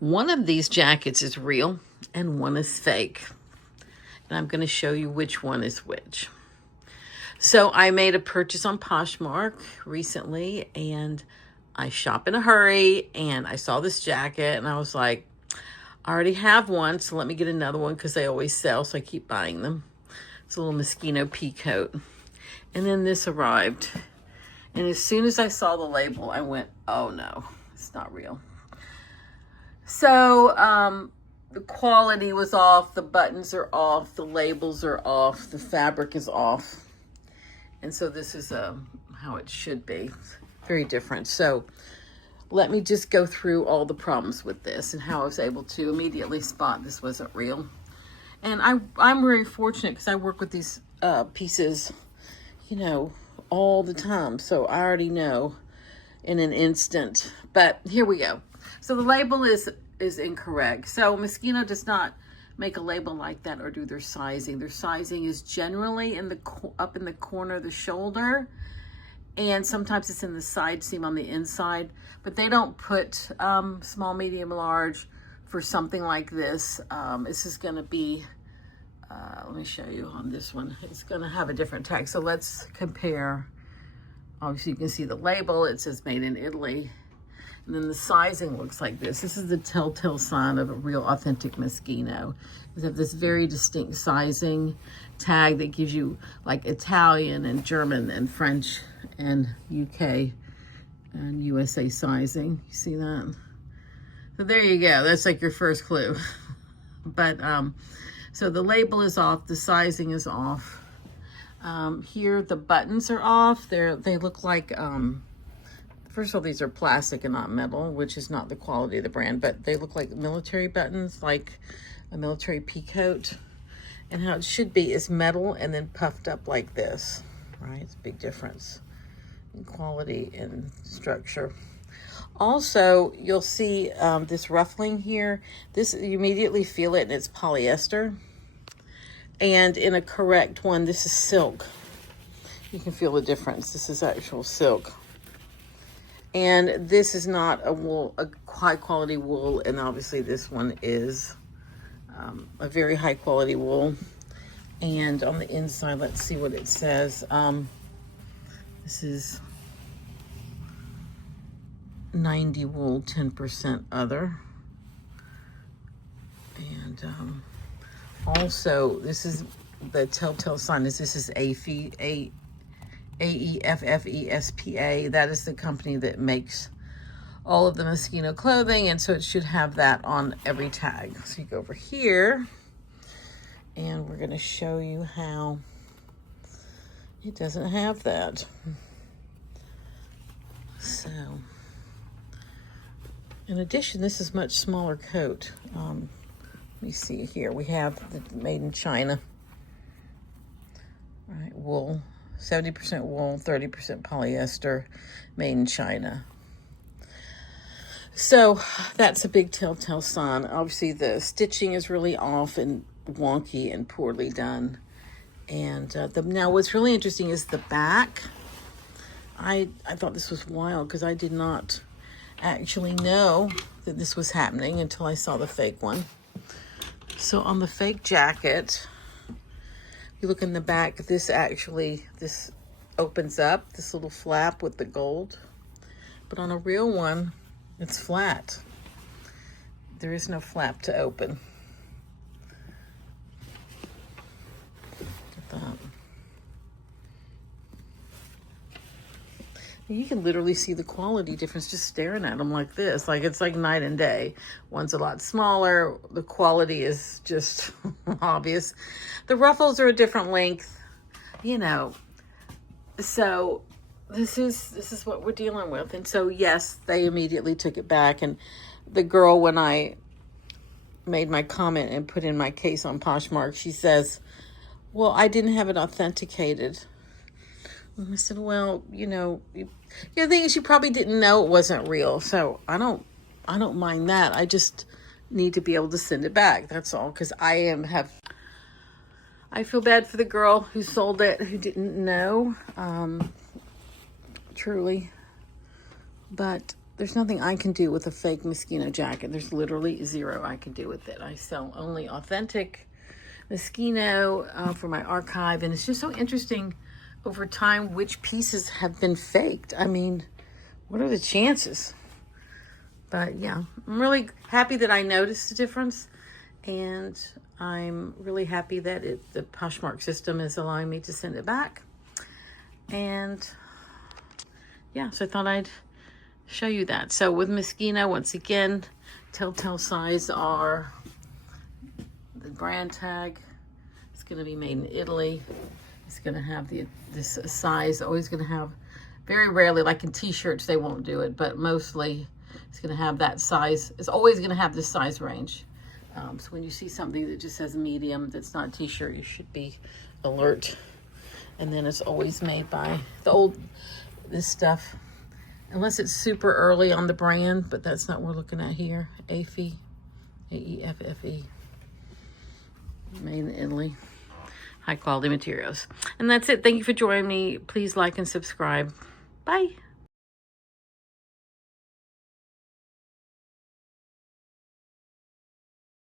One of these jackets is real and one is fake. And I'm going to show you which one is which. So I made a purchase on Poshmark recently, and I shop in a hurry, and I saw this jacket, and I was like, I already have one, so let me get another one because they always sell, so I keep buying them. It's a little Moschino pea coat. And then this arrived. And as soon as I saw the label, I went, oh no, it's not real. So the quality was off, the buttons are off, the labels are off, the fabric is off. And so this is how it should be. Very different. So let me just go through all the problems with this and how I was able to immediately spot this wasn't real. And I'm very fortunate because I work with these pieces, you know, all the time. So I already know in an instant. But here we go. So the label is incorrect. So Moschino does not make a label like that or do their sizing. Their sizing is generally up in the corner of the shoulder, and sometimes it's in the side seam on the inside, but they don't put small, medium, large for something like this. This is going to be, let me show you on this one. It's going to have a different tag. So let's compare. Obviously you can see the label. It says made in Italy. And then the sizing looks like this. This is the telltale sign of a real authentic Moschino. You have this very distinct sizing tag that gives you like Italian and German and French and UK and USA sizing. You see that? So there you go. That's like your first clue. But so the label is off. The sizing is off. Here the buttons are off. They look like first of all, these are plastic and not metal, which is not the quality of the brand, but they look like military buttons, like a military pea coat. And how it should be is metal and then puffed up like this, right? It's a big difference in quality and structure. Also, you'll see this ruffling here. This, you immediately feel it, and it's polyester. And in a correct one, this is silk. You can feel the difference. This is actual silk. And this is not a wool, a high quality wool, and obviously this one is a very high quality wool. And on the inside, let's see what it says. This is 90 wool, 10% other. And also, this is the telltale sign. This is AEFFESPA. That is the company that makes all of the Moschino clothing, and so it should have that on every tag. So you go over here, and we're going to show you how it doesn't have that. So, in addition, this is much smaller coat. Let me see here. We have the made in China. All right, wool. 70% wool, 30% polyester, made in China. So that's a big telltale sign. Obviously the stitching is really off and wonky and poorly done. And now what's really interesting is the back. I thought this was wild because I did not actually know that this was happening until I saw the fake one. So on the fake jacket, you look in the back, this opens up, this little flap with the gold. But on a real one, it's flat. There is no flap to open. Look at that. You can literally see the quality difference just staring at them like this. Like it's like night and day. One's a lot smaller. The quality is just obvious. The ruffles are a different length, you know. So this is what we're dealing with. And so yes, they immediately took it back. And the girl, when I made my comment and put in my case on Poshmark, she says, well, I didn't have it authenticated. And I said, well, you know, the thing is, you probably didn't know it wasn't real. So I don't mind that. I just need to be able to send it back. That's all. Because I feel bad for the girl who sold it, who didn't know, truly. But there's nothing I can do with a fake Moschino jacket. There's literally zero I can do with it. I sell only authentic Moschino for my archive, and it's just so interesting over time which pieces have been faked. I mean, what are the chances? But yeah, I'm really happy that I noticed the difference, and I'm really happy that the Poshmark system is allowing me to send it back. And yeah, so I thought I'd show you that. So with Moschino, once again, telltale signs are the brand tag. It's going to be made in Italy. It's going to have this size, always going to have, very rarely, like in t-shirts, they won't do it, but mostly it's going to have that size. It's always going to have this size range. So when you see something that just says medium, that's not a t-shirt, you should be alert. And then it's always made by this stuff, unless it's super early on the brand, but that's not what we're looking at here. AFE, AEFFE, made in Italy. High quality materials. And that's it. Thank you for joining me. Please like and subscribe. Bye.